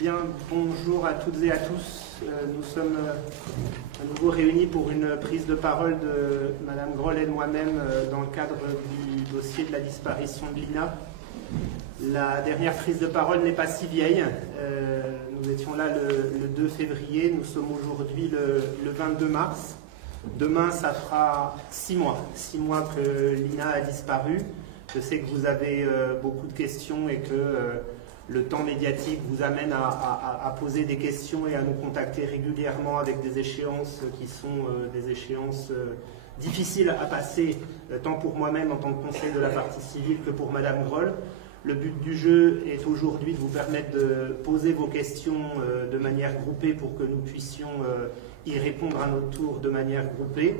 Bien, bonjour à toutes et à tous. Nous sommes à nouveau réunis pour une prise de parole de Madame Groll et de moi-même dans le cadre du dossier de la disparition de Lina. La dernière prise de parole n'est pas si vieille. Nous étions là le 2 février, nous sommes aujourd'hui le 22 mars. Demain, ça fera 6 mois. 6 mois que Lina a disparu. Je sais que vous avez beaucoup de questions et que le temps médiatique vous amène à poser des questions et à nous contacter régulièrement avec des échéances qui sont des échéances difficiles à passer, tant pour moi-même en tant que conseil de la partie civile que pour Madame Groll. Le but du jeu est aujourd'hui de vous permettre de poser vos questions de manière groupée pour que nous puissions y répondre à notre tour de manière groupée.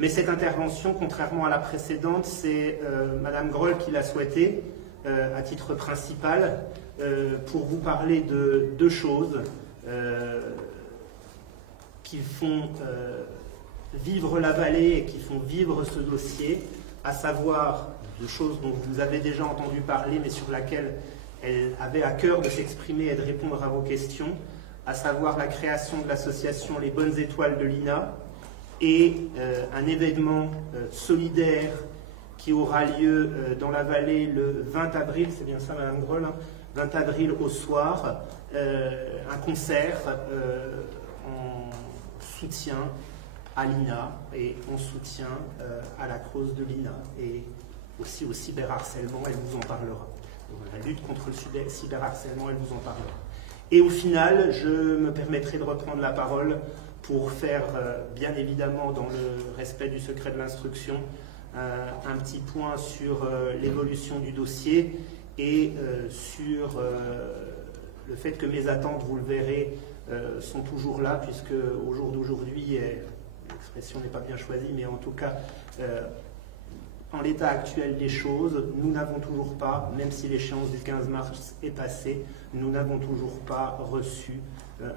Mais cette intervention, contrairement à la précédente, c'est Madame Groll qui l'a souhaitée à titre principal pour vous parler de deux choses qui font vivre la vallée et qui font vivre ce dossier, à savoir deux choses dont vous avez déjà entendu parler mais sur laquelle elle avait à cœur de s'exprimer et de répondre à vos questions, à savoir la création de l'association Les Bonnes Étoiles de Lina et un événement solidaire qui aura lieu dans la vallée le 20 avril, c'est bien ça Madame Groll, hein, 20 avril au soir, un concert en soutien à Lina et en soutien à la cause de Lina et aussi au cyberharcèlement, elle vous en parlera. Donc, la lutte contre le cyberharcèlement, elle vous en parlera. Et au final, je me permettrai de reprendre la parole pour faire, bien évidemment, dans le respect du secret de l'instruction, un petit point sur l'évolution du dossier et sur le fait que mes attentes, vous le verrez, sont toujours là, puisque au jour d'aujourd'hui, l'expression n'est pas bien choisie, mais en tout cas, en l'état actuel des choses, nous n'avons toujours pas, même si l'échéance du 15 mars est passée, nous n'avons toujours pas reçu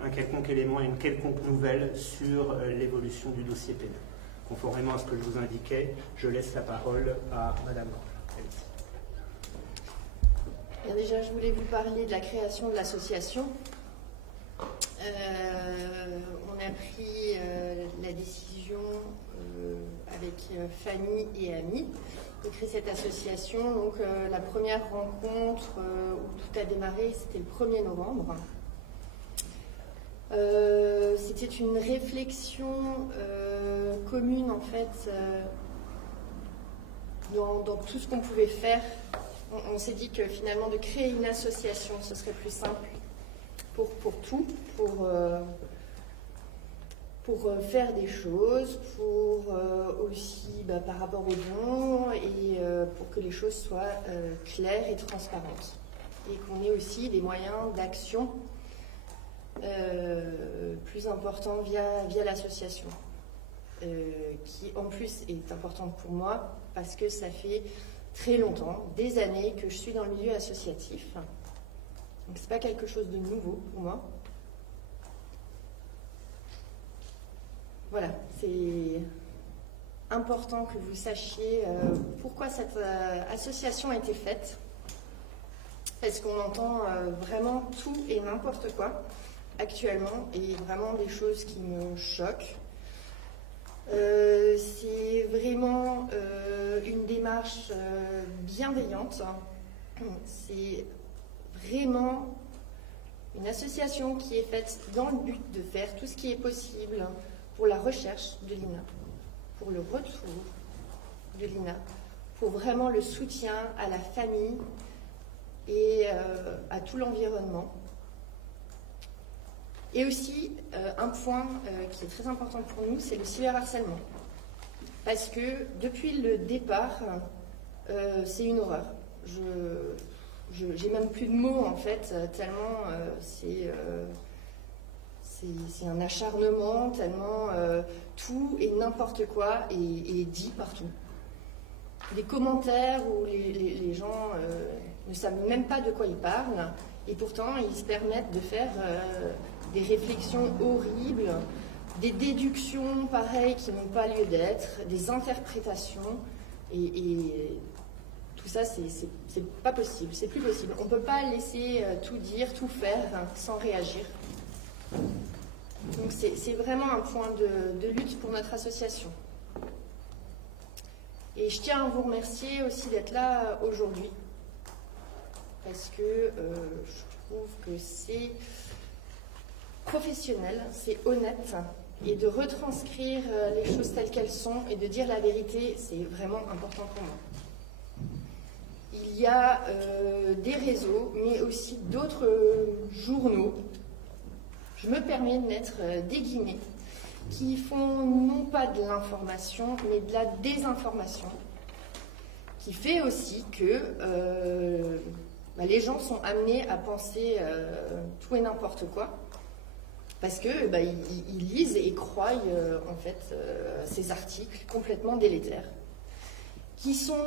un quelconque élément et une quelconque nouvelle sur l'évolution du dossier pénal. Conformément à ce que je vous indiquais, je laisse la parole à Madame Groll. Bien, déjà, je voulais vous parler de la création de l'association. On a pris la décision avec famille et amis de créer cette association. Donc, la première rencontre où tout a démarré, c'était le 1er novembre. C'était une réflexion commune en fait dans tout ce qu'on pouvait faire. On s'est dit que finalement de créer une association ce serait plus simple pour tout, pour faire des choses, pour aussi par rapport aux dons et pour que les choses soient claires et transparentes et qu'on ait aussi des moyens d'action plus important via l'association, qui en plus est importante pour moi parce que ça fait très longtemps, des années que je suis dans le milieu associatif. Donc c'est pas quelque chose de nouveau pour moi. Voilà, c'est important que vous sachiez pourquoi cette association a été faite, parce qu'on entend vraiment tout et n'importe quoi actuellement, et vraiment des choses qui me choquent. C'est vraiment une démarche bienveillante. C'est vraiment une association qui est faite dans le but de faire tout ce qui est possible pour la recherche de Lina, pour le retour de Lina, pour vraiment le soutien à la famille et à tout l'environnement. Et aussi, un point qui est très important pour nous, c'est le cyberharcèlement. Parce que depuis le départ, c'est une horreur. J'ai même plus de mots, en fait, tellement c'est un acharnement, tellement tout et n'importe quoi est dit partout. Des commentaires où les gens ne savent même pas de quoi ils parlent, et pourtant ils se permettent de faire des réflexions horribles, des déductions pareilles qui n'ont pas lieu d'être, des interprétations, et tout ça, c'est pas possible, c'est plus possible. On ne peut pas laisser tout dire, tout faire sans réagir. Donc c'est vraiment un point de lutte pour notre association. Et je tiens à vous remercier aussi d'être là aujourd'hui, parce que je trouve que c'est professionnel, c'est honnête, et de retranscrire les choses telles qu'elles sont et de dire la vérité, c'est vraiment important pour moi. Il y a des réseaux, mais aussi d'autres journaux, je me permets de mettre des guillemets, qui font non pas de l'information, mais de la désinformation, qui fait aussi que les gens sont amenés à penser tout et n'importe quoi, parce que ils lisent et croient en fait ces articles complètement délétères, qui sont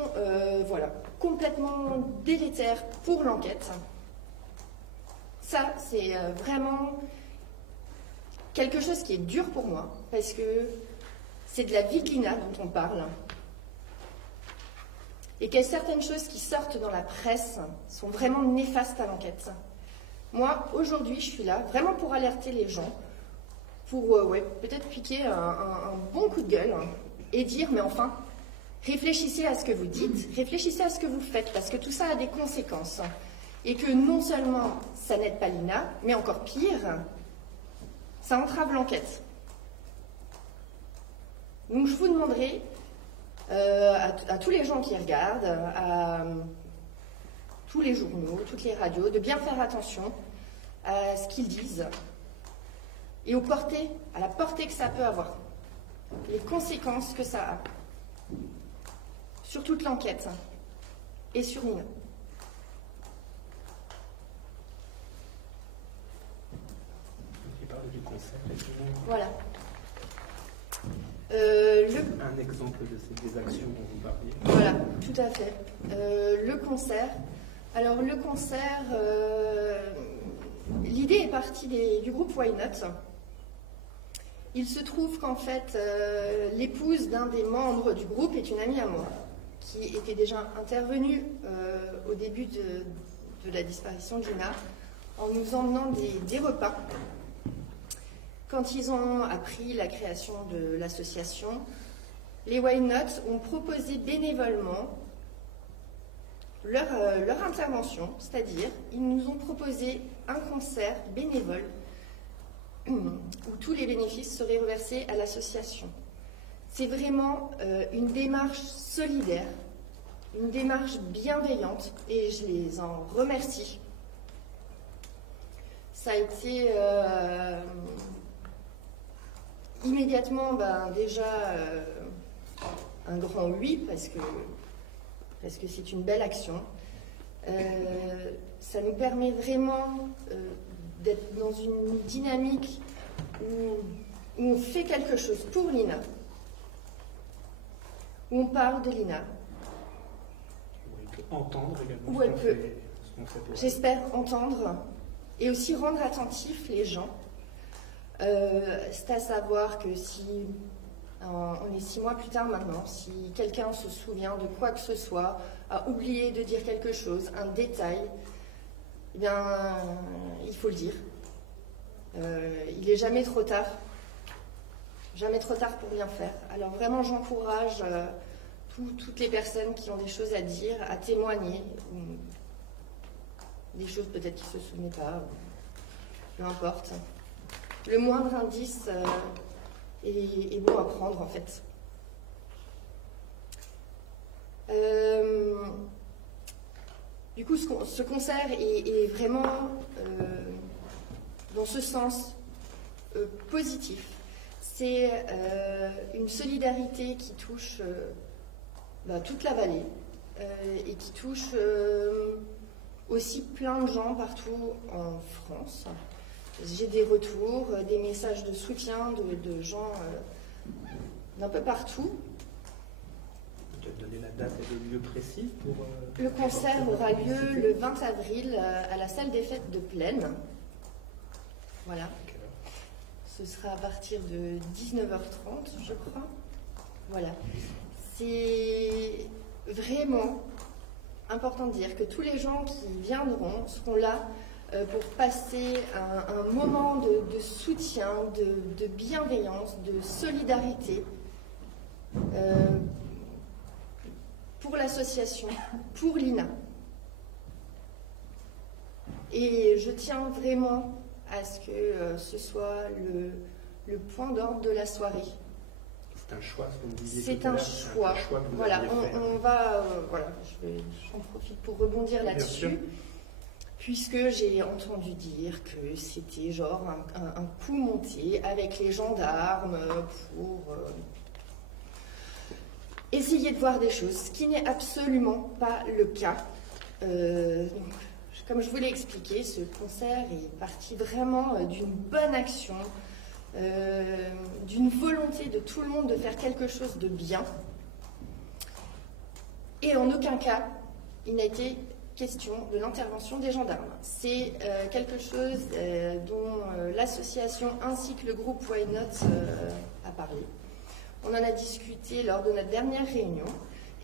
complètement délétères pour l'enquête. Ça, c'est vraiment quelque chose qui est dur pour moi, parce que c'est de la vie de l'INA dont on parle, et que certaines choses qui sortent dans la presse sont vraiment néfastes à l'enquête. Moi, aujourd'hui, je suis là vraiment pour alerter les gens, pour peut-être piquer un bon coup de gueule et dire, mais enfin, réfléchissez à ce que vous dites, réfléchissez à ce que vous faites, parce que tout ça a des conséquences. Et que non seulement ça n'aide pas l'INA, mais encore pire, ça entrave l'enquête. Donc je vous demanderai à tous les gens qui regardent, à tous les journaux, toutes les radios, de bien faire attention à ce qu'ils disent et à la portée que ça peut avoir, les conséquences que ça a sur toute l'enquête et sur l'INA. Du concert. Voilà. Un exemple de ces actions dont vous parliez. Voilà, tout à fait. Le concert. Alors le concert, l'idée est partie du groupe Why Not. Il se trouve qu'en fait, l'épouse d'un des membres du groupe est une amie à moi, qui était déjà intervenue au début de la disparition de Lina, en nous emmenant des repas. Quand ils ont appris la création de l'association, les Why Not ont proposé bénévolement leur intervention, c'est-à-dire ils nous ont proposé un concert bénévole où tous les bénéfices seraient reversés à l'association. C'est vraiment une démarche solidaire, une démarche bienveillante, et je les en remercie. Ça a été immédiatement déjà un grand oui, parce que c'est une belle action. Ça nous permet vraiment d'être dans une dynamique où on fait quelque chose pour l'INA, où on parle de l'INA. Où elle peut entendre également où elle peut, ce qu'on fait pour elle. J'espère, entendre et aussi rendre attentifs les gens. C'est à savoir que si on est 6 mois plus tard maintenant, si quelqu'un se souvient de quoi que ce soit, a oublié de dire quelque chose, un détail, eh bien, il faut le dire. Il n'est jamais trop tard pour bien faire. Alors vraiment, j'encourage toutes les personnes qui ont des choses à dire, à témoigner, des choses peut-être qu'ils ne se souvenaient pas, peu importe. Le moindre indice est bon à prendre, en fait. Du coup, ce concert est vraiment dans ce sens positif. C'est une solidarité qui touche toute la vallée et qui touche aussi plein de gens partout en France. J'ai des retours, des messages de soutien de gens d'un peu partout. Tu as donné la date et le lieu précis pour... Le concert aura lieu le 20 avril à la salle des fêtes de Plaine. Voilà. Ce sera à partir de 19h30, je crois. Voilà. C'est vraiment important de dire que tous les gens qui viendront seront là pour passer un moment de soutien, de bienveillance, de solidarité pour l'association, pour l'INA. Et je tiens vraiment à ce que ce soit le point d'ordre de la soirée. C'est un choix, ce que vous disiez. C'est un choix. Voilà, on va. Voilà, j'en profite pour rebondir là-dessus, puisque j'ai entendu dire que c'était genre un coup monté avec les gendarmes pour essayer de voir des choses, ce qui n'est absolument pas le cas. Donc, comme je vous l'ai expliqué, ce concert est parti vraiment d'une bonne action, d'une volonté de tout le monde de faire quelque chose de bien. Et en aucun cas, il n'a été question de l'intervention des gendarmes. C'est quelque chose dont l'association ainsi que le groupe Why Not a parlé. On en a discuté lors de notre dernière réunion.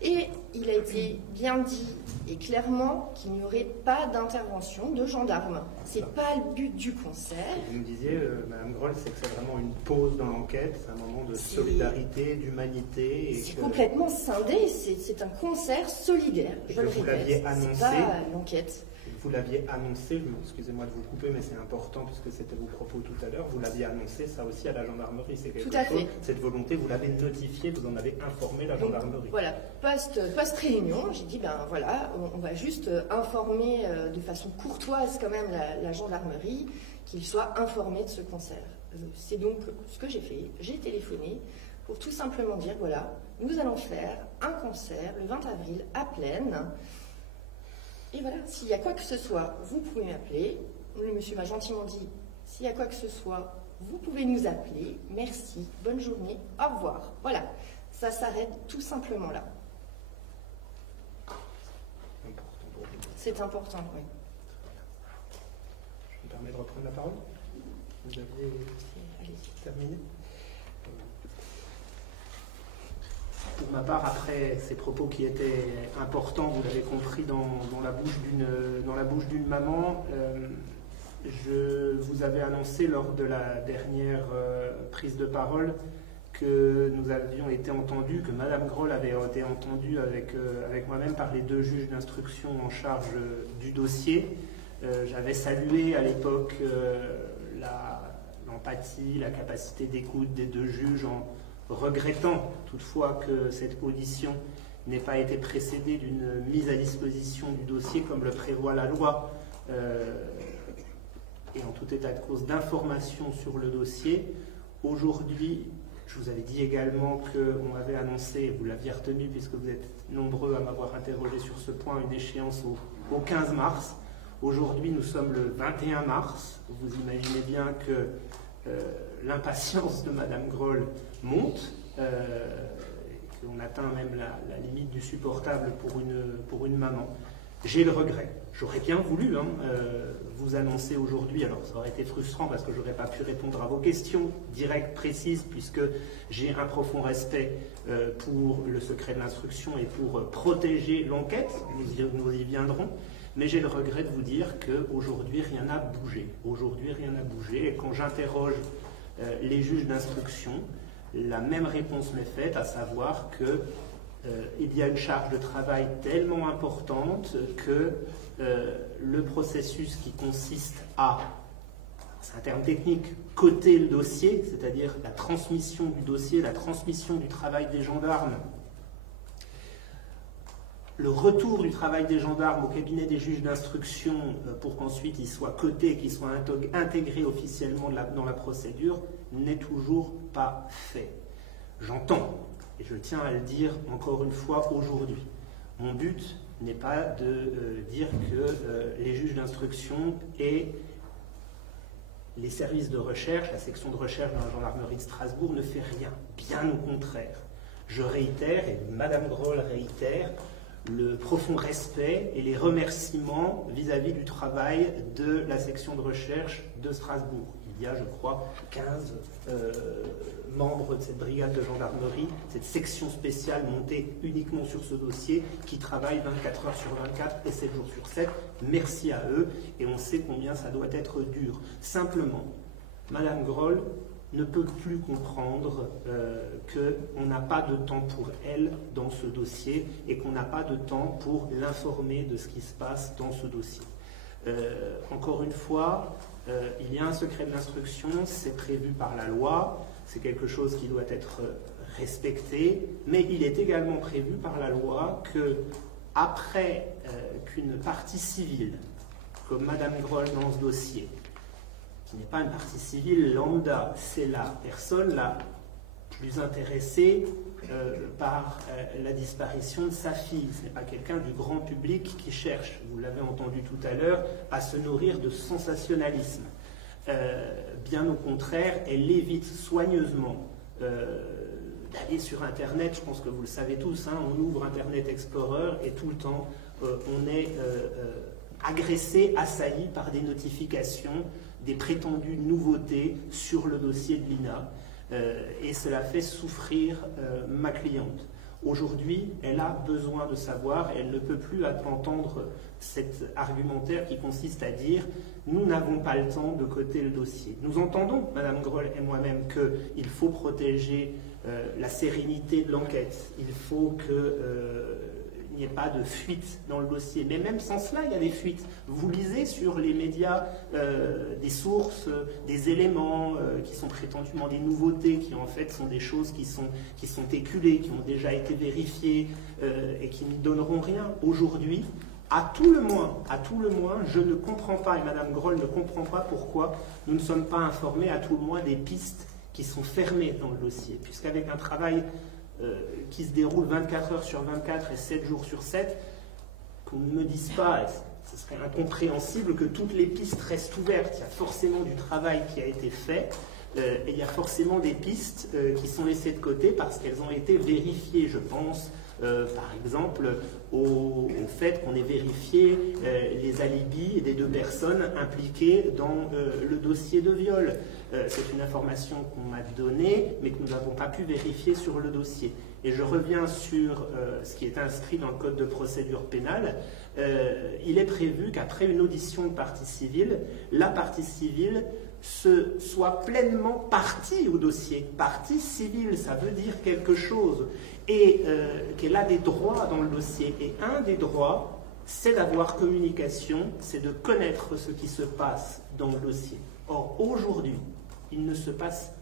Et il a été bien dit et clairement qu'il n'y aurait pas d'intervention de gendarmes. Ce n'est pas le but du concert. Vous me disiez, Madame Groll, c'est que c'est vraiment une pause dans l'enquête, c'est un moment de solidarité, d'humanité. C'est complètement scindé, c'est un concert solidaire, je le répète. Vous l'aviez annoncé. C'est pas l'enquête. Vous l'aviez annoncé, excusez-moi de vous couper, mais c'est important puisque c'était vos propos tout à l'heure, vous l'aviez annoncé ça aussi à la gendarmerie, c'est quelque chose, cette volonté, vous l'avez notifié, vous en avez informé la gendarmerie. Donc, voilà, post-réunion, j'ai dit, ben voilà, on va juste informer de façon courtoise quand même la gendarmerie, qu'ils soient informés de ce concert. C'est donc ce que j'ai fait, j'ai téléphoné pour tout simplement dire, voilà, nous allons faire un concert le 20 avril à Plaine. Et voilà, s'il y a quoi que ce soit, vous pouvez m'appeler. Le monsieur m'a gentiment dit, s'il y a quoi que ce soit, vous pouvez nous appeler. Merci, bonne journée, au revoir. Voilà, ça s'arrête tout simplement là. C'est important, oui. Je me permets de reprendre la parole. Vous aviez terminé ? Pour ma part, après ces propos qui étaient importants, vous l'avez compris, dans la bouche d'une maman, je vous avais annoncé lors de la dernière prise de parole que nous avions été entendus, que Madame Groll avait été entendue avec moi-même par les deux juges d'instruction en charge du dossier. J'avais salué à l'époque l'empathie, la capacité d'écoute des deux juges en regrettant toutefois que cette audition n'ait pas été précédée d'une mise à disposition du dossier comme le prévoit la loi et en tout état de cause d'information sur le dossier. Aujourd'hui, je vous avais dit également qu'on m'avait annoncé, vous l'aviez retenu puisque vous êtes nombreux à m'avoir interrogé sur ce point, une échéance au 15 mars. Aujourd'hui, nous sommes le 21 mars. Vous imaginez bien que l'impatience de Madame Groll monte, qu'on atteint même la limite du supportable pour une maman. J'ai le regret. J'aurais bien voulu vous annoncer aujourd'hui, alors ça aurait été frustrant parce que je n'aurais pas pu répondre à vos questions directes, précises, puisque j'ai un profond respect pour le secret de l'instruction et pour protéger l'enquête, nous y viendrons. Mais j'ai le regret de vous dire qu'aujourd'hui, rien n'a bougé. Aujourd'hui, rien n'a bougé. Et quand j'interroge les juges d'instruction, la même réponse m'est faite, à savoir qu'il y a une charge de travail tellement importante que le processus qui consiste à, c'est un terme technique, coter le dossier, c'est-à-dire la transmission du dossier, la transmission du travail des gendarmes, le retour du travail des gendarmes au cabinet des juges d'instruction pour qu'ensuite il soit coté, qu'il soit intégré officiellement dans la procédure, n'est toujours pas fait. J'entends, et je tiens à le dire encore une fois aujourd'hui, mon but n'est pas de dire que les juges d'instruction et les services de recherche, la section de recherche de la gendarmerie de Strasbourg ne fait rien, bien au contraire. Je réitère, et Madame Groll réitère, le profond respect et les remerciements vis-à-vis du travail de la section de recherche de Strasbourg. Il y a, je crois, 15 membres de cette brigade de gendarmerie, cette section spéciale montée uniquement sur ce dossier, qui travaillent 24 heures sur 24 et 7 jours sur 7. Merci à eux, et on sait combien ça doit être dur. Simplement, Madame Groll ne peut plus comprendre qu'on n'a pas de temps pour elle dans ce dossier et qu'on n'a pas de temps pour l'informer de ce qui se passe dans ce dossier. Encore une fois, il y a un secret de l'instruction, c'est prévu par la loi, c'est quelque chose qui doit être respecté, mais il est également prévu par la loi que, après qu'une partie civile, comme Madame Groll dans ce dossier, qui n'est pas une partie civile lambda, c'est la personne la plus intéressée par la disparition de sa fille. Ce n'est pas quelqu'un du grand public qui cherche, vous l'avez entendu tout à l'heure, à se nourrir de sensationnalisme. Bien au contraire, elle évite soigneusement d'aller sur Internet. Je pense que vous le savez tous, hein, on ouvre Internet Explorer et tout le temps on est agressé, assailli par des notifications, des prétendues nouveautés sur le dossier de l'INA. Et cela fait souffrir ma cliente. Aujourd'hui, elle a besoin de savoir, elle ne peut plus entendre cet argumentaire qui consiste à dire « nous n'avons pas le temps de coter le dossier ». Nous entendons, Madame Groll et moi-même, qu'il faut protéger la sérénité de l'enquête, il faut qu'il n'y ait pas de fuite dans le dossier. Mais même sans cela, il y a des fuites. Vous lisez sur les médias des sources, des éléments qui sont prétendument des nouveautés, qui en fait sont des choses qui sont éculées, qui ont déjà été vérifiées et qui n'y donneront rien. Aujourd'hui, à tout le moins, je ne comprends pas, et Madame Groll ne comprend pas pourquoi nous ne sommes pas informés à tout le moins des pistes qui sont fermées dans le dossier, puisqu'avec un travail qui se déroule 24 heures sur 24 et 7 jours sur 7, qu'on ne me dise pas, ce serait incompréhensible que toutes les pistes restent ouvertes. Il y a forcément du travail qui a été fait, et il y a forcément des pistes qui sont laissées de côté parce qu'elles ont été vérifiées. Je pense par exemple au fait qu'on ait vérifié les alibis des 2 personnes impliquées dans le dossier de viol. C'est une information qu'on m'a donnée, mais que nous n'avons pas pu vérifier sur le dossier. Et je reviens sur ce qui est inscrit dans le Code de procédure pénale. Il est prévu qu'après une audition de partie civile, la partie civile soit pleinement partie au dossier. Partie civile, ça veut dire quelque chose. Et qu'elle a des droits dans le dossier. Et un des droits, c'est d'avoir communication, c'est de connaître ce qui se passe dans le dossier. Or, aujourd'hui, il ne se passe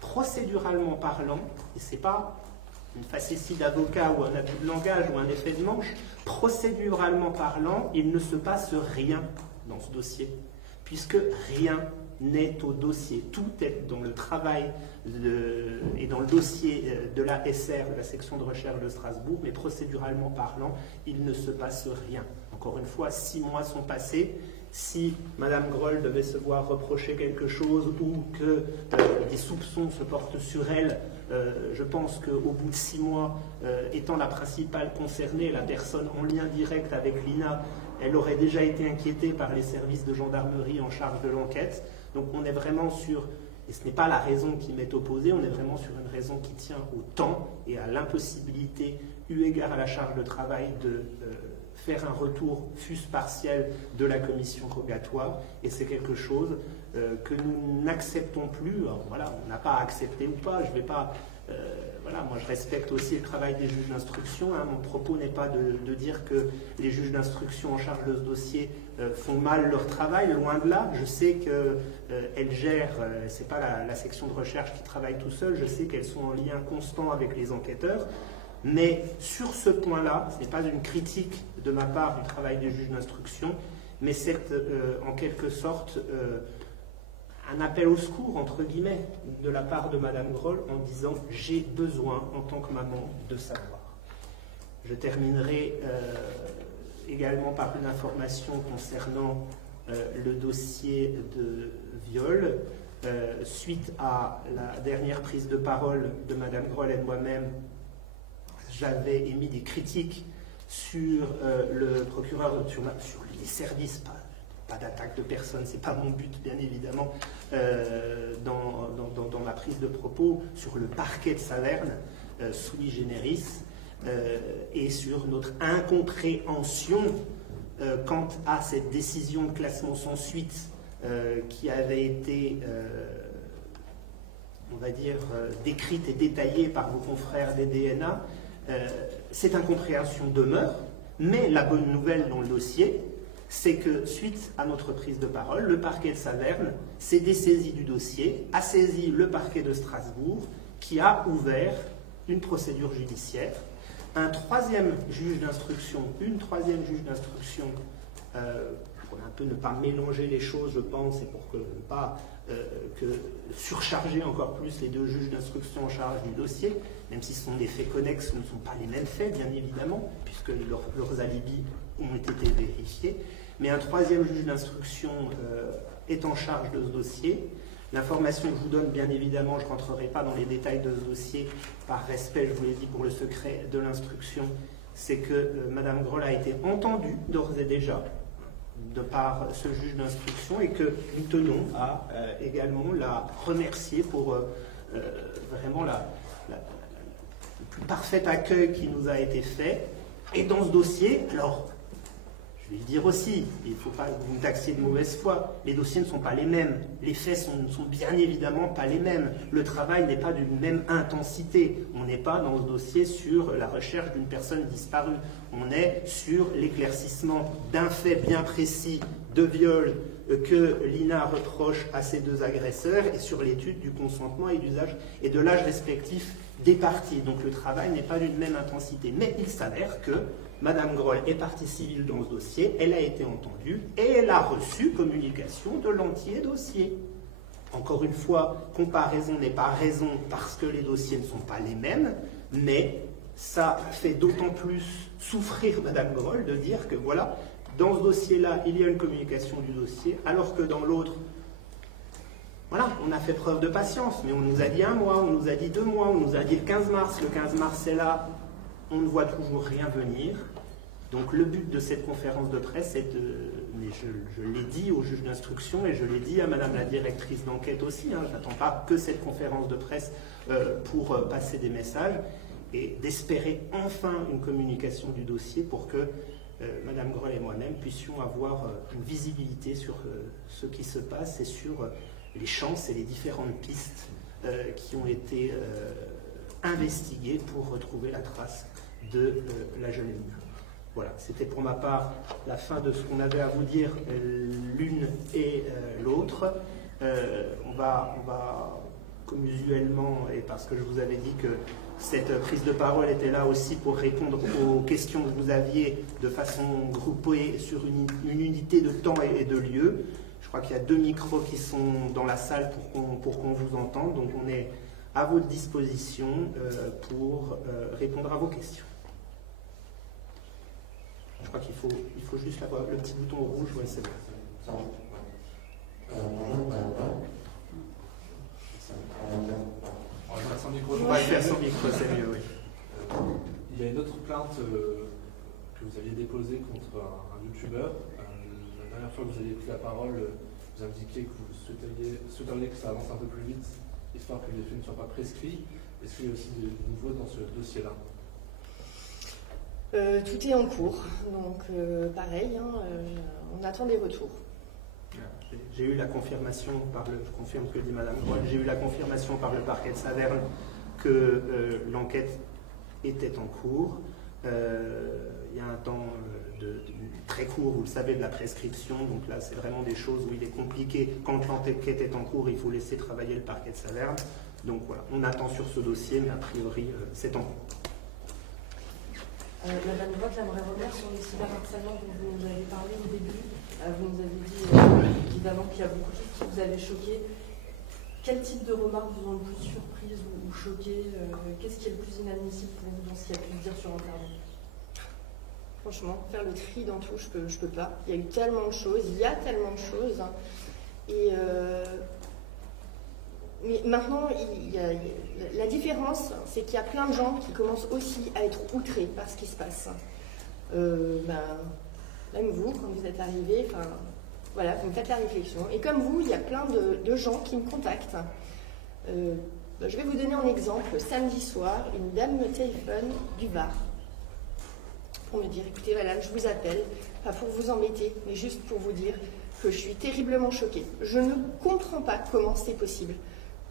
procéduralement parlant, et ce n'est pas une facétie d'avocat ou un abus de langage ou un effet de manche, procéduralement parlant, il ne se passe rien dans ce dossier, puisque rien n'est au dossier. Tout est dans le travail et dans le dossier de la SR, de la section de recherche de Strasbourg, mais procéduralement parlant, il ne se passe rien. Encore une fois, 6 mois sont passés. Si Madame Groll devait se voir reprocher quelque chose ou que des soupçons se portent sur elle, je pense qu'au bout de 6 mois, étant la principale concernée, la personne en lien direct avec l'INA, elle aurait déjà été inquiétée par les services de gendarmerie en charge de l'enquête. Donc on est vraiment sur, et ce n'est pas la raison qui m'est opposée, on est vraiment sur une raison qui tient au temps et à l'impossibilité, eu égard à la charge de travail, de faire un retour fût-ce partiel de la commission rogatoire, et c'est quelque chose que nous n'acceptons plus. Alors, voilà, on n'a pas à accepter ou pas, je ne vais pas... voilà, moi je respecte aussi le travail des juges d'instruction, hein. Mon propos n'est pas de dire que les juges d'instruction en charge de ce dossier font mal leur travail, loin de là. Je sais qu'elles gèrent, c'est pas la section de recherche qui travaille tout seul, je sais qu'elles sont en lien constant avec les enquêteurs, mais sur ce point-là, ce n'est pas une critique de ma part du travail des juges d'instruction, mais c'est en quelque sorte un appel au secours, entre guillemets, de la part de Madame Groll en disant « j'ai besoin, en tant que maman, de savoir ». Je terminerai également par une information concernant le dossier de viol. Suite à la dernière prise de parole de Madame Groll et de moi-même, j'avais émis des critiques sur le procureur, sur les services, pas d'attaque de personne, c'est pas mon but bien évidemment dans ma prise de propos, sur le parquet de Saverne, sui generis, et sur notre incompréhension quant à cette décision de classement sans suite qui avait été, on va dire, décrite et détaillée par vos confrères des DNA. Cette incompréhension demeure, mais la bonne nouvelle dans le dossier, c'est que suite à notre prise de parole, le parquet de Saverne s'est dessaisi du dossier, a saisi le parquet de Strasbourg, qui a ouvert une procédure judiciaire. Un troisième juge d'instruction, une troisième juge d'instruction, pour un peu ne pas mélanger les choses, je pense, et pour que ne pas surcharger encore plus les deux juges d'instruction en charge du dossier, même si ce sont des faits connexes, ce ne sont pas les mêmes faits, bien évidemment, puisque leurs alibis ont été vérifiés. Mais un troisième juge d'instruction est en charge de ce dossier. L'information que je vous donne, bien évidemment, je ne rentrerai pas dans les détails de ce dossier, par respect, je vous l'ai dit, pour le secret de l'instruction, c'est que Mme Groll a été entendue d'ores et déjà de par ce juge d'instruction et que nous tenons à également la remercier pour vraiment le plus parfait accueil qui nous a été fait. Et dans ce dossier, alors, je vais le dire aussi, il ne faut pas que vous me taxiez de mauvaise foi, les dossiers ne sont pas les mêmes, les faits ne sont bien évidemment pas les mêmes, le travail n'est pas d'une même intensité, on n'est pas dans ce dossier sur la recherche d'une personne disparue, on est sur l'éclaircissement d'un fait bien précis de viol que l'INA reproche à ces deux agresseurs et sur l'étude du consentement et d'usage et de l'âge respectif des parties. Donc le travail n'est pas d'une même intensité, mais il s'avère que Madame Groll est partie civile dans ce dossier, elle a été entendue et elle a reçu communication de l'entier dossier. Encore une fois, comparaison n'est pas raison parce que les dossiers ne sont pas les mêmes, mais ça fait d'autant plus souffrir Madame Groll de dire que voilà, dans ce dossier-là, il y a une communication du dossier, alors que dans l'autre, voilà, on a fait preuve de patience, mais on nous a dit 1 mois, on nous a dit 2 mois, on nous a dit le 15 mars, le 15 mars est là, on ne voit toujours rien venir. Donc le but de cette conférence de presse est de, mais je l'ai dit au juge d'instruction et je l'ai dit à Madame la directrice d'enquête aussi, je n'attends pas que cette conférence de presse pour passer des messages, et d'espérer enfin une communication du dossier pour que Madame Groll et moi-même puissions avoir une visibilité sur ce qui se passe et sur les chances et les différentes pistes qui ont été investiguées pour retrouver la trace de la jeune Lina. Voilà, c'était pour ma part la fin de ce qu'on avait à vous dire l'une et l'autre. On va, comme usuellement, et parce que je vous avais dit que cette prise de parole était là aussi pour répondre aux questions que vous aviez de façon groupée sur une unité de temps et de lieu. Je crois qu'il y a 2 micros qui sont dans la salle pour qu'on vous entende. Donc on est à votre disposition pour répondre à vos questions. Je crois qu'il faut juste le petit bouton rouge. Ouais, c'est bon. On va faire sans micro. On va le faire sans micro, c'est mieux, oui. Il y a une autre plainte que vous aviez déposée contre un youtubeur. La dernière fois que vous aviez pris la parole, vous indiquiez que vous souhaiteriez que ça avance un peu plus vite, histoire que les faits ne soient pas prescrits. Est-ce qu'il y a aussi des nouveaux dans ce dossier-là ? Tout est en cours, donc pareil, on attend des retours. J'ai eu la confirmation je confirme ce que dit Madame Groll, j'ai eu la confirmation par le parquet de Saverne que l'enquête était en cours. Il y a un temps très court, vous le savez, de la prescription, donc là c'est vraiment des choses où il est compliqué. Quand l'enquête est en cours, il faut laisser travailler le parquet de Saverne. Donc voilà, on attend sur ce dossier, mais a priori c'est en cours. Madame Groll, j'aimerais revenir sur le cyberharcèlement dont vous nous avez parlé au début. Vous nous avez dit évidemment qu'il y a beaucoup de choses qui vous avez choqué. Quel type de remarques vous ont le plus surprise ou choqué? Qu'est-ce qui est le plus inadmissible pour vous dans ce qu'il y a pu se dire sur Internet? Franchement, faire le tri dans tout, je peux pas. Il y a eu tellement de choses, il y a tellement de choses. Et mais maintenant, la différence, c'est qu'il y a plein de gens qui commencent aussi à être outrés par ce qui se passe. Même vous, quand vous êtes arrivé, voilà, vous me faites la réflexion. Et comme vous, il y a plein de gens qui me contactent. Je vais vous donner un exemple. Samedi soir, une dame me téléphone du bar pour me dire, écoutez madame, je vous appelle, pas pour vous embêter, mais juste pour vous dire que je suis terriblement choquée. Je ne comprends pas comment c'est possible.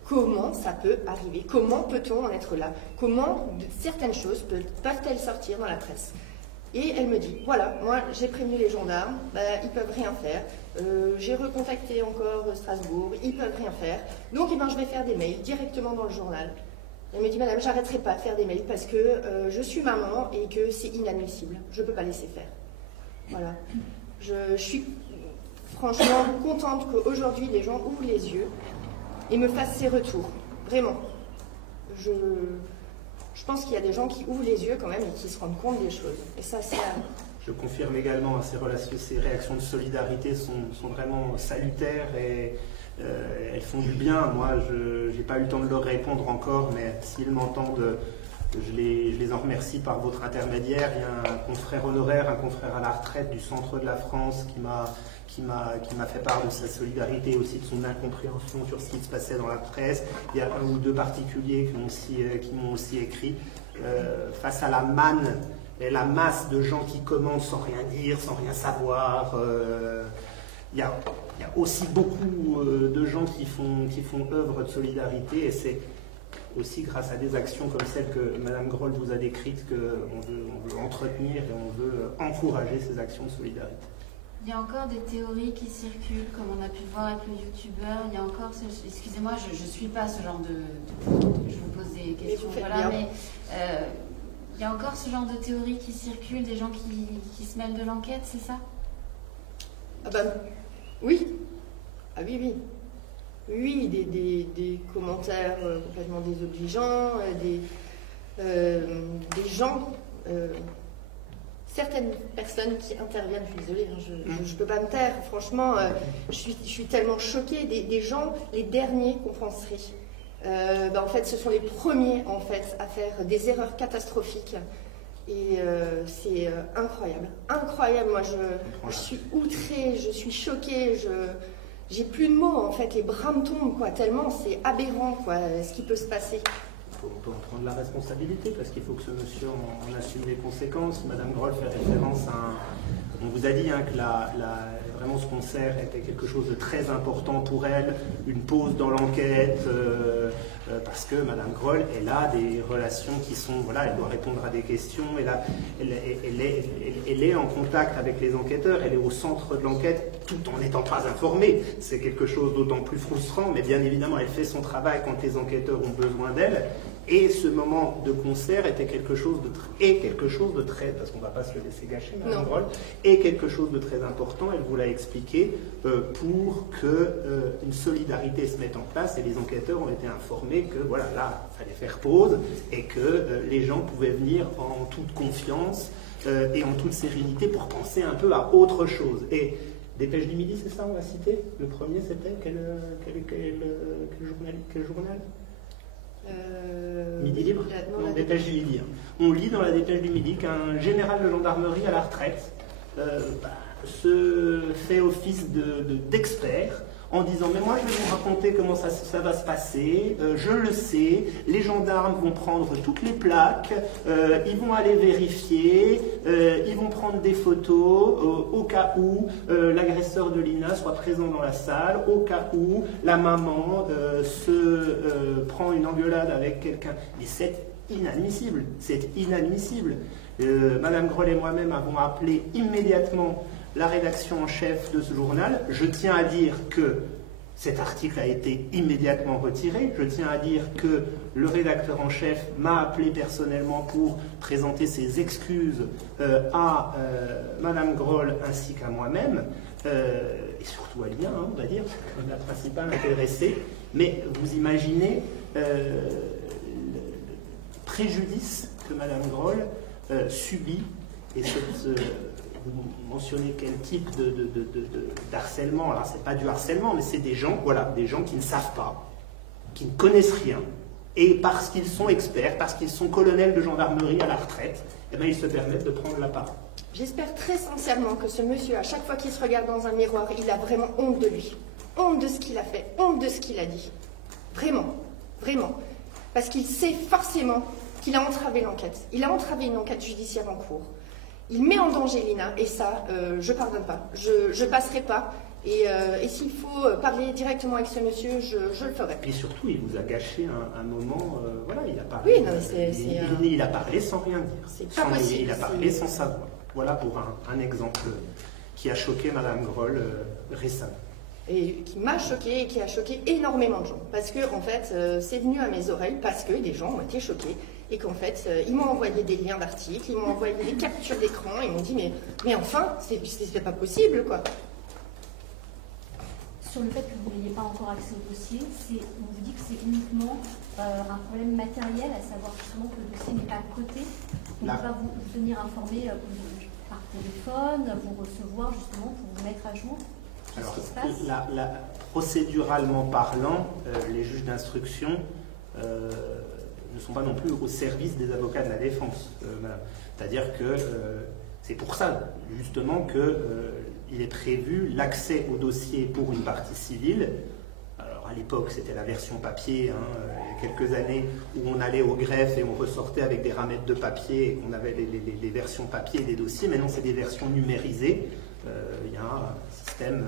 Comment ça peut arriver? Comment peut-on en être là? Comment certaines choses peuvent-elles sortir dans la presse? Et elle me dit, voilà, moi j'ai prévenu les gendarmes, ils peuvent rien faire. J'ai recontacté encore Strasbourg, ils peuvent rien faire. Donc je vais faire des mails directement dans le journal. Elle me dit, madame, j'arrêterai pas de faire des mails parce que je suis maman et que c'est inadmissible. Je ne peux pas laisser faire. Voilà. Je suis franchement contente qu'aujourd'hui les gens ouvrent les yeux et me fassent ces retours. Vraiment. Je pense qu'il y a des gens qui ouvrent les yeux quand même et qui se rendent compte des choses. Et ça, c'est... Je confirme également, ces réactions de solidarité sont vraiment salutaires et elles font du bien. Moi, je n'ai pas eu le temps de leur répondre encore, mais s'ils m'entendent, je les en remercie par votre intermédiaire. Il y a un confrère honoraire, un confrère à la retraite du centre de la France qui m'a fait part de sa solidarité et aussi de son incompréhension sur ce qui se passait dans la presse. Il y a un ou deux particuliers qui m'ont aussi écrit. Face à la manne et la masse de gens qui commentent sans rien dire, sans rien savoir, il y a aussi beaucoup de gens qui font œuvre de solidarité et c'est aussi grâce à des actions comme celle que Mme Groll vous a décrite qu'on veut entretenir et on veut encourager ces actions de solidarité. Il y a encore des théories qui circulent, comme on a pu le voir avec le youtubeur. Il y a encore, excusez-moi, je ne suis pas ce genre de je vous pose des questions, mais il y a encore ce genre de théories qui circulent, des gens qui se mêlent de l'enquête, c'est ça? Oui. Ah oui. Oui, des commentaires complètement désobligeants, des gens... certaines personnes qui interviennent, je suis désolée, je ne peux pas me taire, franchement, je suis tellement choquée, des gens, les derniers compenseraient. En fait, ce sont les premiers en fait, à faire des erreurs catastrophiques. Et c'est incroyable. Incroyable, moi je suis outrée, je suis choquée, j'ai plus de mots en fait, les bras me tombent, quoi, tellement c'est aberrant quoi, ce qui peut se passer. On peut en prendre la responsabilité parce qu'il faut que ce monsieur en assume les conséquences. Madame Groll fait référence à on vous a dit que vraiment ce concert était quelque chose de très important pour elle, une pause dans l'enquête, parce que Madame Groll, elle a des relations qui sont, voilà, elle doit répondre à des questions, elle est en contact avec les enquêteurs, elle est au centre de l'enquête tout en n'étant pas informée. C'est quelque chose d'autant plus frustrant, mais bien évidemment, elle fait son travail quand les enquêteurs ont besoin d'elle. Et ce moment de concert était quelque chose de très, parce qu'on ne va pas se le laisser gâcher, Mme Groll, et quelque chose de très important, elle vous l'a expliqué, pour qu'une solidarité se mette en place, et les enquêteurs ont été informés que voilà, là, il fallait faire pause, et que les gens pouvaient venir en toute confiance et en toute sérénité pour penser un peu à autre chose. Et Dépêche du Midi, c'est ça, on va citer? Le premier, c'était quel journal? Midi Libre? Non, Dépêche du Midi. On lit dans la Dépêche du Midi qu'un général de gendarmerie à la retraite se fait office d'expert en disant « mais moi je vais vous raconter comment ça va se passer, je le sais, les gendarmes vont prendre toutes les plaques, ils vont aller vérifier, ils vont prendre des photos au cas où l'agresseur de Lina soit présent dans la salle, au cas où la maman prend une engueulade avec quelqu'un. » Mais c'est inadmissible, c'est inadmissible. Madame Groll et moi-même avons appelé immédiatement la rédaction en chef de ce journal. Je tiens à dire que cet article a été immédiatement retiré. Je tiens à dire que le rédacteur en chef m'a appelé personnellement pour présenter ses excuses à Madame Groll ainsi qu'à moi-même, et surtout à Lina, on va dire, la principale intéressée. Mais vous imaginez le préjudice que Madame Groll subit et vous mentionnez quel type d'harcèlement. Alors, c'est pas du harcèlement, mais c'est des gens qui ne savent pas, qui ne connaissent rien. Et parce qu'ils sont experts, parce qu'ils sont colonels de gendarmerie à la retraite, eh bien, ils se permettent de prendre la parole. J'espère très sincèrement que ce monsieur, à chaque fois qu'il se regarde dans un miroir, il a vraiment honte de lui. Honte de ce qu'il a fait, honte de ce qu'il a dit. Vraiment, vraiment. Parce qu'il sait forcément qu'il a entravé l'enquête. Il a entravé une enquête judiciaire en cours. Il met en danger Lina, et ça, je ne pardonne pas. Je ne passerai pas. Et s'il faut parler directement avec ce monsieur, je le ferai. Et surtout, il vous a gâché un moment. Voilà, il a parlé. Oui, non, mais il a parlé sans rien dire. C'est pas possible. Il a parlé sans savoir. Voilà pour un exemple qui a choqué Madame Groll récemment. Et qui m'a choquée et qui a choqué énormément de gens. Parce que, en fait, c'est venu à mes oreilles parce que des gens ont été choqués. Et qu'en fait, ils m'ont envoyé des liens d'articles, ils m'ont envoyé des captures d'écran, ils m'ont dit mais enfin, c'est pas possible, quoi. Sur le fait que vous n'ayez pas encore accès au dossier, on vous dit que c'est uniquement un problème matériel, à savoir justement que le dossier n'est pas à côté. On ne peut pas vous tenir informé par téléphone, vous recevoir justement pour vous mettre à jour. Alors, procéduralement parlant, les juges d'instruction ne sont pas non plus au service des avocats de la défense. C'est-à-dire que c'est pour ça, justement, qu'il est prévu l'accès au dossier pour une partie civile. Alors, à l'époque, c'était la version papier, il y a quelques années, où on allait au greffe et on ressortait avec des ramettes de papier et qu'on avait les versions papier des dossiers. Maintenant, c'est des versions numérisées. Il y a un système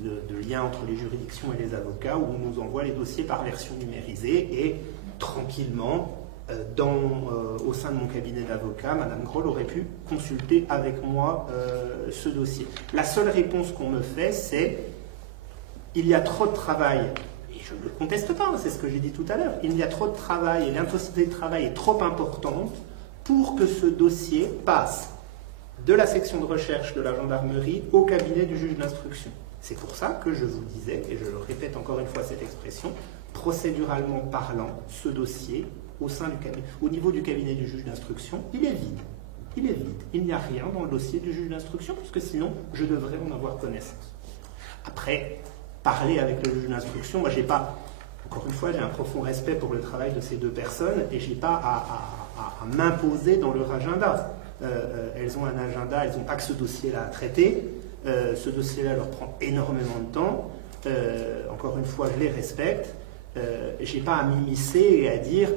de lien entre les juridictions et les avocats où on nous envoie les dossiers par version numérisée et tranquillement, au sein de mon cabinet d'avocat, Madame Groll aurait pu consulter avec moi ce dossier. La seule réponse qu'on me fait, c'est « il y a trop de travail ». Et je ne le conteste pas, c'est ce que j'ai dit tout à l'heure. Il y a trop de travail et l'intensité de travail est trop importante pour que ce dossier passe de la section de recherche de la gendarmerie au cabinet du juge d'instruction. C'est pour ça que je vous disais, et je le répète encore une fois cette expression, procéduralement parlant, ce dossier, au niveau du cabinet du juge d'instruction, il est vide. Il est vide. Il n'y a rien dans le dossier du juge d'instruction, puisque sinon, je devrais en avoir connaissance. Après, parler avec le juge d'instruction, moi, j'ai pas, encore une fois, j'ai un profond respect pour le travail de ces deux personnes, et j'ai pas à m'imposer dans leur agenda. Elles ont un agenda, elles n'ont pas que ce dossier-là à traiter. Ce dossier-là leur prend énormément de temps. Encore une fois, je les respecte. Je n'ai pas à m'immiscer et à dire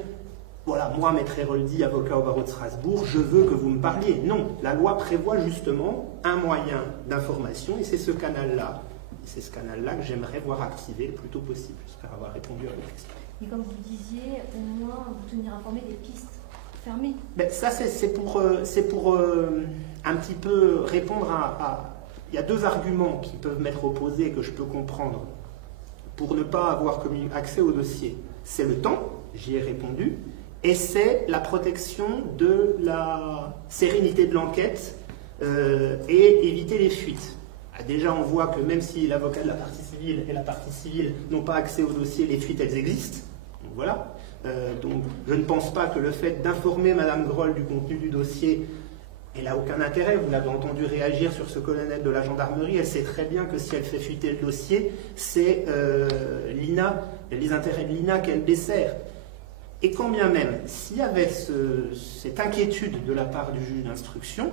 voilà, moi, Maître Héroldi, avocat au barreau de Strasbourg, je veux que vous me parliez. Non, la loi prévoit justement un moyen d'information et c'est ce canal-là. C'est ce canal-là que j'aimerais voir activé le plus tôt possible. J'espère avoir répondu à votre question. Et comme vous disiez, au moins vous tenir informé des pistes fermées. Ben, ça, c'est pour un petit peu répondre à... Il y a deux arguments qui peuvent m'être opposés et que je peux comprendre pour ne pas avoir accès au dossier. C'est le temps, j'y ai répondu, et c'est la protection de la sérénité de l'enquête et éviter les fuites. Déjà, on voit que même si l'avocat de la partie civile et la partie civile n'ont pas accès au dossier, les fuites, elles existent. Donc voilà. Donc, je ne pense pas que le fait d'informer Madame Groll du contenu du dossier, elle n'a aucun intérêt. Vous l'avez entendu réagir sur ce colonel de la gendarmerie. Elle sait très bien que si elle fait fuiter le dossier, c'est l'INA, les intérêts de l'INA qu'elle dessert. Et quand bien même, s'il y avait cette inquiétude de la part du juge d'instruction,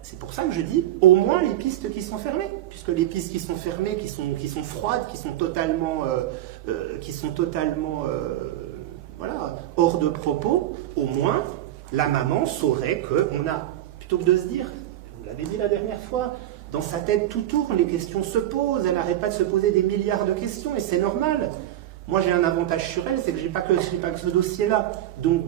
c'est pour ça que je dis au moins les pistes qui sont fermées, puisque les pistes qui sont fermées, qui sont froides, qui sont totalement voilà, hors de propos, au moins la maman saurait qu'on a, plutôt que de se dire, vous l'avez dit la dernière fois, dans sa tête tout tourne, les questions se posent, elle n'arrête pas de se poser des milliards de questions et c'est normal. Moi j'ai un avantage sur elle, c'est que je n'ai pas que ce dossier-là, donc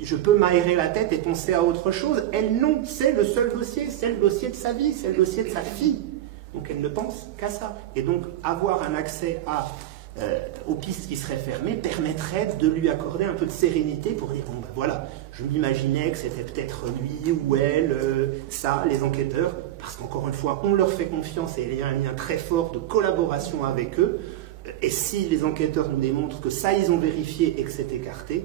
je peux m'aérer la tête et penser à autre chose. Elle, non, c'est le seul dossier, c'est le dossier de sa vie, c'est le dossier de sa fille. Donc elle ne pense qu'à ça. Et donc avoir un accès aux pistes qui seraient fermées permettrait de lui accorder un peu de sérénité pour dire, bon ben voilà, je m'imaginais que c'était peut-être lui ou elle, ça, les enquêteurs, parce qu'encore une fois, on leur fait confiance et il y a un lien très fort de collaboration avec eux. Et si les enquêteurs nous démontrent que ça, ils ont vérifié et que c'est écarté,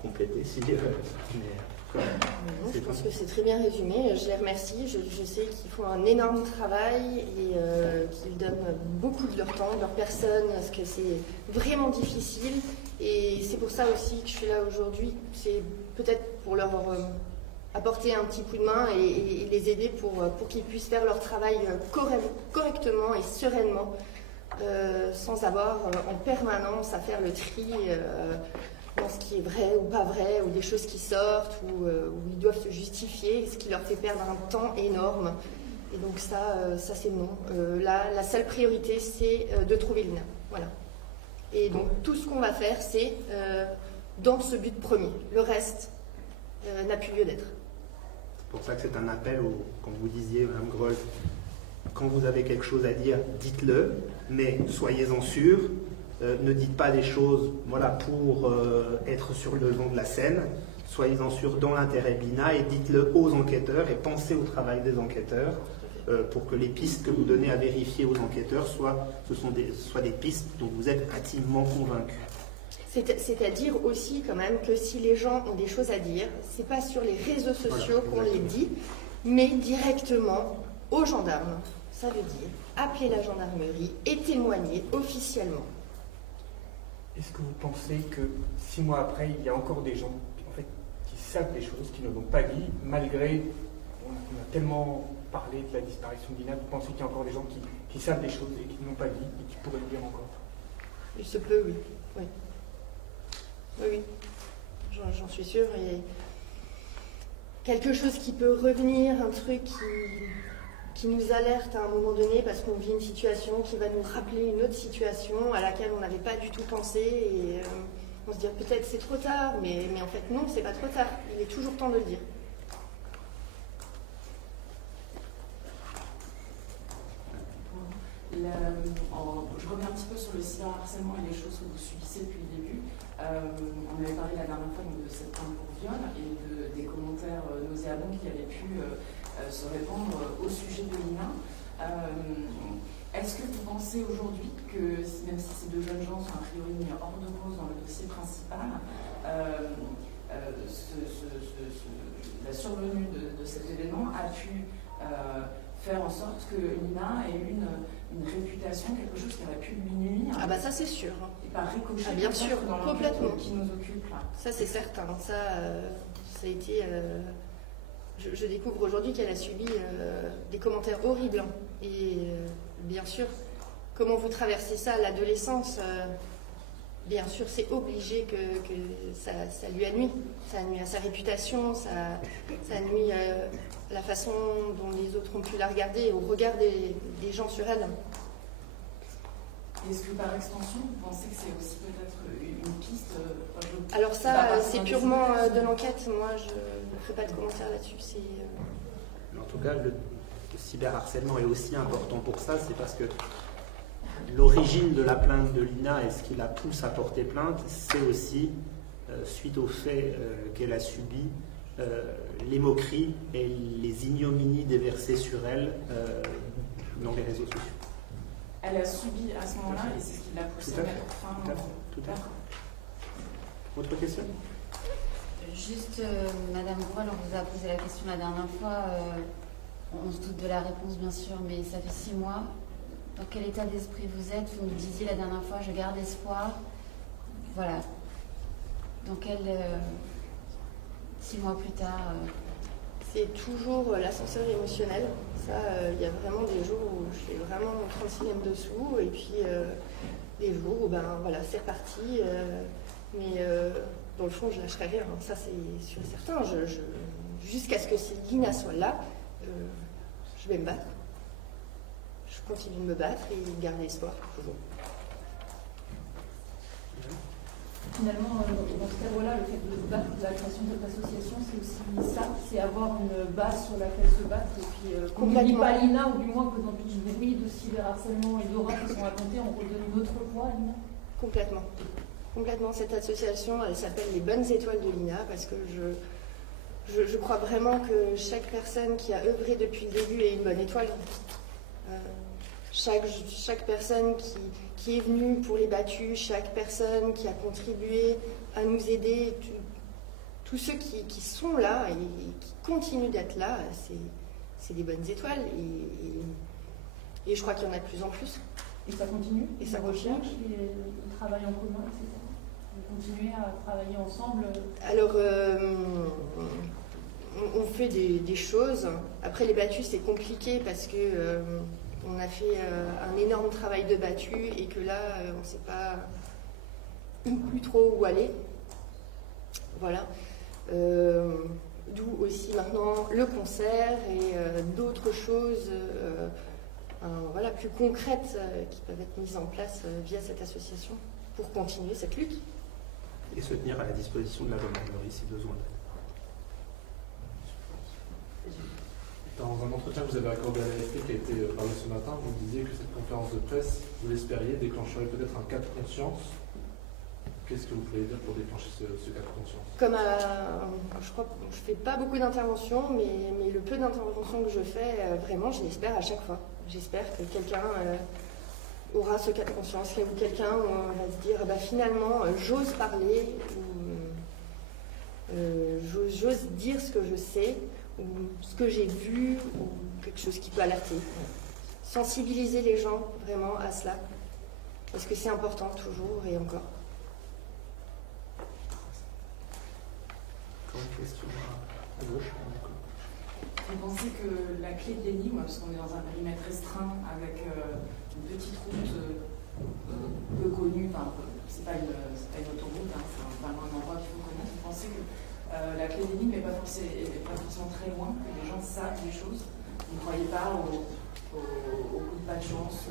compléter si je pense que c'est très bien résumé, je les remercie, je sais qu'ils font un énorme travail et qu'ils donnent beaucoup de leur temps, de leur personne, parce que c'est vraiment difficile et c'est pour ça aussi que je suis là aujourd'hui, c'est peut-être pour leur apporter un petit coup de main et les aider pour qu'ils puissent faire leur travail correctement et sereinement, sans avoir en permanence à faire le tri dans ce qui est vrai ou pas vrai, ou des choses qui sortent, où ils doivent se justifier, ce qui leur fait perdre un temps énorme. Et donc ça c'est non. La seule priorité, c'est de trouver l'INA. Voilà. Et donc tout ce qu'on va faire, c'est dans ce but premier. Le reste n'a plus lieu d'être. C'est pour ça que c'est un appel, quand vous disiez, Mme Groll, quand vous avez quelque chose à dire, dites-le, mais soyez-en sûrs. Ne dites pas des choses pour être sur le devant de la scène. Soyez-en sûrs dans l'intérêt de l'INA et dites-le aux enquêteurs et pensez au travail des enquêteurs pour que les pistes que vous donnez à vérifier aux enquêteurs soient des pistes dont vous êtes intimement convaincus. C'est-à-dire aussi quand même que si les gens ont des choses à dire, c'est pas sur les réseaux sociaux qu'on les dit, mais directement aux gendarmes. Ça veut dire appeler la gendarmerie et témoigner officiellement. Est-ce que vous pensez que 6 mois après, il y a encore des gens qui savent des choses, qui ne l'ont pas dit, malgré, on a tellement parlé de la disparition d'Ina, vous pensez qu'il y a encore des gens qui savent des choses et qui ne l'ont pas dit et qui pourraient le dire encore? Il se peut, oui. Oui. J'en suis sûre. Et quelque chose qui peut revenir, un truc qui nous alerte à un moment donné parce qu'on vit une situation qui va nous rappeler une autre situation à laquelle on n'avait pas du tout pensé et on se dit peut-être c'est trop tard, mais en fait non, c'est pas trop tard, il est toujours temps de le dire. Je reviens un petit peu sur le cyberharcèlement et les choses que vous subissez depuis le début. On avait parlé la dernière fois de cette plainte pour viol et des commentaires nauséabonds qui avaient pu se répandre au sujet de l'INA. Est-ce que vous pensez aujourd'hui que, même si ces 2 jeunes gens sont a priori mis hors de cause dans le dossier principal, la survenue de cet événement a pu faire en sorte que l'INA ait eu une réputation, quelque chose qui aurait pu lui nuire? Ah bah ça c'est sûr. Et par ricochet, bien sûr, dans complètement. Qui nous occupe là. Ça c'est certain. Ça a été... Je découvre aujourd'hui qu'elle a subi des commentaires horribles. Et bien sûr, comment vous traversez ça à l'adolescence, bien sûr, c'est obligé que ça lui a nuit. Ça a nuit à sa réputation, ça a nuit à la façon dont les autres ont pu la regarder, au regard des gens sur elle. Est-ce que par extension, vous pensez que c'est aussi peut-être une piste Alors ça, c'est purement de l'enquête. Moi, je ne ferai pas de commentaires là-dessus. En tout cas, le cyberharcèlement est aussi important pour ça, c'est parce que l'origine de la plainte de l'INA et ce qui la pousse à porter plainte, c'est aussi suite au fait qu'elle a subi les moqueries et les ignominies déversées sur elle dans les réseaux sociaux. Elle a subi à ce moment-là et c'est ce qui l'a poussée à mettre fin. Tout à fait. Autre question? Juste, Madame Groll, on vous a posé la question la dernière fois. On se doute de la réponse, bien sûr, mais ça fait 6 mois. Dans quel état d'esprit vous êtes? Vous nous disiez la dernière fois, je garde espoir. Voilà. Dans quel... 6 mois plus tard... C'est toujours l'ascenseur émotionnel. Ça, il y a vraiment des jours où je fais vraiment mon 36e dessous, et puis des jours où, c'est reparti. Mais dans le fond, je lâcherai rien. Ça, c'est sûr et certain. Jusqu'à ce que l'INA soit là, je vais me battre. Je continue de me battre et garder espoir, toujours. Finalement, dans ce cadre-là, le fait de se battre, de la création de cette association, c'est aussi ça, c'est avoir une base sur laquelle se battre. Et puis, qu'on n'oublie pas l'INA, ou du moins que dans tout ce bruit de cyberharcèlement et d'aura qui sont racontés, on redonne une autre voix à l'INA. Complètement. Complètement. Cette association, elle s'appelle les Bonnes Étoiles de l'INA, parce que je crois vraiment que chaque personne qui a œuvré depuis le début est une bonne étoile. Chaque personne qui est venue pour les battus, chaque personne qui a contribué à nous aider, tous ceux qui sont là et qui continuent d'être là, c'est des bonnes étoiles. Et je crois qu'il y en a de plus en plus. Et ça continue? Et ça recherche, le travail en commun, etc. Vous continuez à travailler ensemble? Alors, on fait des choses. Après, les battues, c'est compliqué parce que on a fait un énorme travail de battues et que là, on ne sait pas plus trop où aller. Voilà. D'où aussi maintenant le concert et d'autres choses voilà, plus concrètes qui peuvent être mises en place via cette association pour continuer cette lutte. Et se tenir à la disposition de la gendarmerie si besoin d'être. Dans un entretien que vous avez accordé à l'AFP qui a été parlé ce matin, vous disiez que cette conférence de presse, vous l'espériez, déclencherait peut-être un cas de conscience. Qu'est-ce que vous pouvez dire pour déclencher ce cas de conscience? Comme je crois que je ne fais pas beaucoup d'interventions, mais le peu d'interventions que je fais, vraiment, je l'espère à chaque fois. J'espère que quelqu'un aura ce cas de conscience, que quelqu'un va se dire bah, finalement, j'ose parler, j'ose dire ce que je sais, ou ce que j'ai vu, ou quelque chose qui peut alerter. Sensibiliser les gens vraiment à cela, parce que c'est important toujours et encore. Une question à gauche. Vous pensez que la clé de l'énigme, parce qu'on est dans un périmètre restreint avec une petite route peu connue, enfin, c'est pas une autoroute, hein, c'est vraiment un endroit qu'il faut connaître, vous pensez que la clé de l'énigme n'est pas forcément très loin, que les gens savent les choses? Vous ne croyez pas au coup de pas de chance,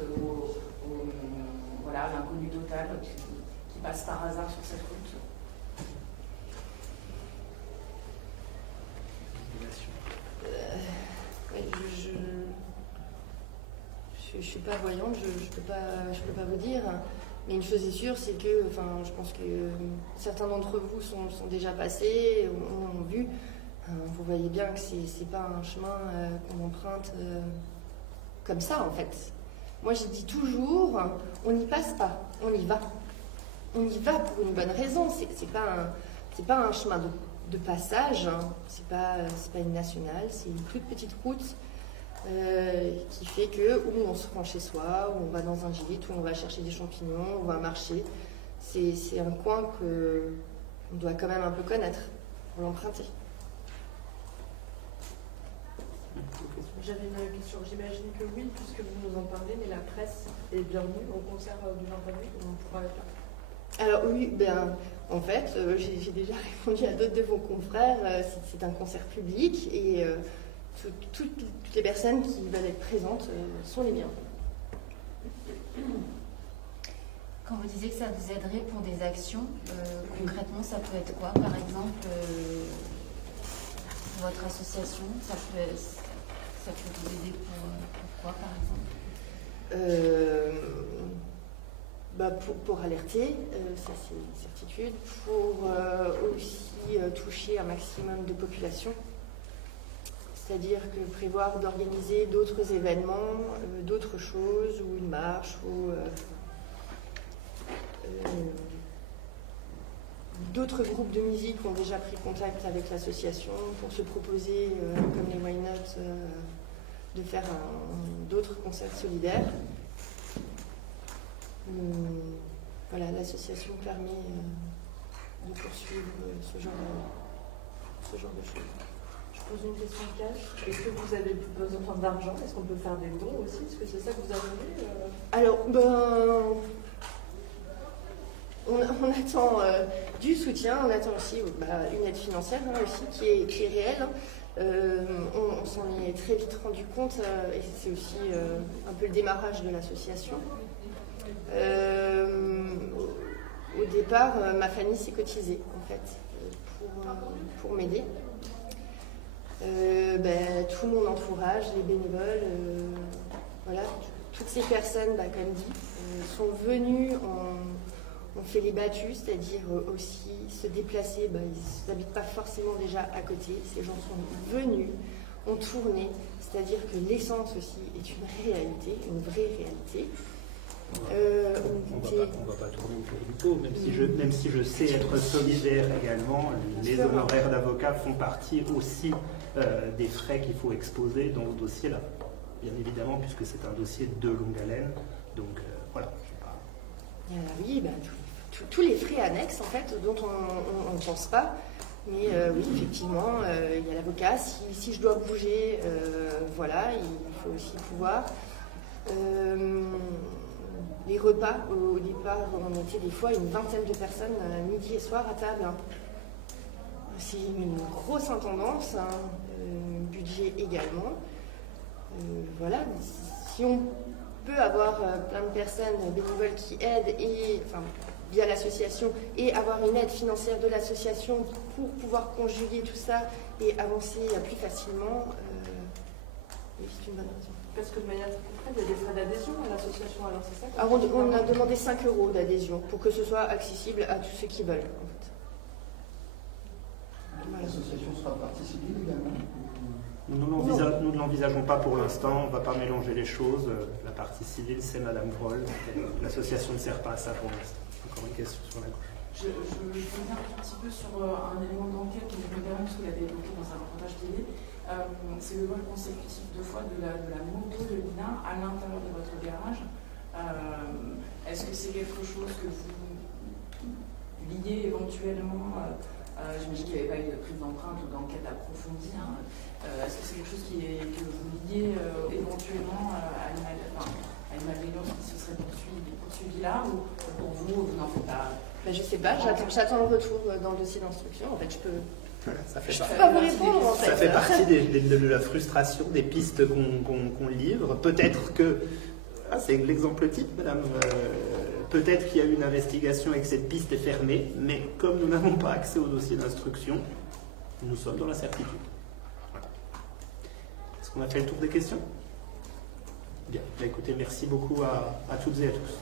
voilà, l'inconnu total qui passe par hasard sur cette route? Je ne suis pas voyante, je peux pas vous dire. Mais une chose est sûre, c'est que, enfin, je pense que certains d'entre vous sont déjà passés, ont vu. Vous voyez bien que c'est pas un chemin qu'on emprunte comme ça, en fait. Moi, je dis toujours, on n'y passe pas, on y va. On y va pour une bonne raison. C'est pas un chemin de passage, hein. C'est pas une nationale, c'est une toute petite route qui fait que où on se rend chez soi, où on va dans un gîte, où on va chercher des champignons, où on va marcher. C'est un coin qu'on doit quand même un peu connaître pour l'emprunter. J'avais une question. J'imagine que oui, puisque vous nous en parlez, mais la presse est bienvenue au concert du 20 avril. On pourra être là. Alors oui, en fait, j'ai déjà répondu à d'autres de vos confrères. C'est un concert public et toutes les personnes qui veulent être présentes sont les bienvenues. Quand vous disiez que ça vous aiderait pour des actions, concrètement, ça peut être quoi? Par exemple, pour votre association, ça peut vous aider pour quoi, par exemple? Pour alerter, ça c'est une certitude, pour aussi toucher un maximum de population. C'est-à-dire que prévoir d'organiser d'autres événements, d'autres choses, ou une marche, ou d'autres groupes de musique ont déjà pris contact avec l'association pour se proposer, comme les Why Not, de faire d'autres concerts solidaires. Voilà, l'association permet de poursuivre ce genre de choses. Je pose une question de cash. Est-ce que vous avez besoin d'argent? Est-ce qu'on peut faire des dons aussi? Est-ce que c'est ça que vous attendez? Alors, on attend du soutien, on attend aussi une aide financière aussi qui est réelle. On s'en est très vite rendu compte et c'est aussi un peu le démarrage de l'association. Au départ, ma famille s'est cotisée en fait pour m'aider. Tout mon entourage, les bénévoles, voilà, toutes ces personnes, comme dit, sont venues, ont fait les battues, c'est-à-dire aussi se déplacer. Ils n'habitent pas forcément déjà à côté. Ces gens sont venus, ont tourné, c'est-à-dire que l'essence aussi est une réalité, une vraie réalité. On ne va pas tourner autour du pot, même si je sais être solidaire également. Les honoraires d'avocat font partie aussi des frais qu'il faut exposer dans ce dossier-là. Bien évidemment, puisque c'est un dossier de longue haleine. Donc voilà. Oui, tous les frais annexes en fait, dont on ne pense pas, Mais oui, effectivement, il y a l'avocat. Si je dois bouger, voilà, il faut aussi pouvoir. Les repas, au départ, on était des fois une vingtaine de personnes midi et soir à table. C'est une grosse intendance, hein, budget également. Voilà, si on peut avoir plein de personnes bénévoles qui aident via l'association et avoir une aide financière de l'association pour pouvoir conjuguer tout ça et avancer plus facilement, oui, c'est une bonne raison. Parce que de manière très concrète, il y a des frais d'adhésion à l'association, alors c'est ça? Alors on a demandé 5 € d'adhésion pour que ce soit accessible à tous ceux qui veulent. En fait. Voilà. L'association sera partie civile également? Nous ne l'envisageons pas pour l'instant, on ne va pas mélanger les choses. La partie civile, c'est Madame Groll. L'association ne sert pas à ça pour l'instant. Encore une question sur la gauche. Je reviens un petit peu sur un élément d'enquête que vous me parce qu'il avait évoqué dans un reportage télé. C'est le vol consécutif 2 fois de la moto de Lina à l'intérieur de votre garage. Est-ce que c'est quelque chose que vous liez éventuellement j'imagine qu'il n'y avait pas eu de prise d'empreinte ou d'enquête approfondie. Hein. Est-ce que c'est quelque chose que vous liez éventuellement à l'image qui se serait poursuivi là, ou pour vous n'en faites pas? Je ne sais pas, j'attends le retour dans le dossier d'instruction. En fait, je peux. Voilà, ça fait pas vous répondre, en fait. Ça fait partie de la frustration, des pistes qu'on livre. Peut-être que. C'est l'exemple type, madame. Peut-être qu'il y a eu une investigation et que cette piste est fermée, mais comme nous n'avons pas accès au dossier d'instruction, nous sommes dans l'incertitude. Voilà. Est-ce qu'on a fait le tour des questions? Bien. Écoutez, merci beaucoup à toutes et à tous.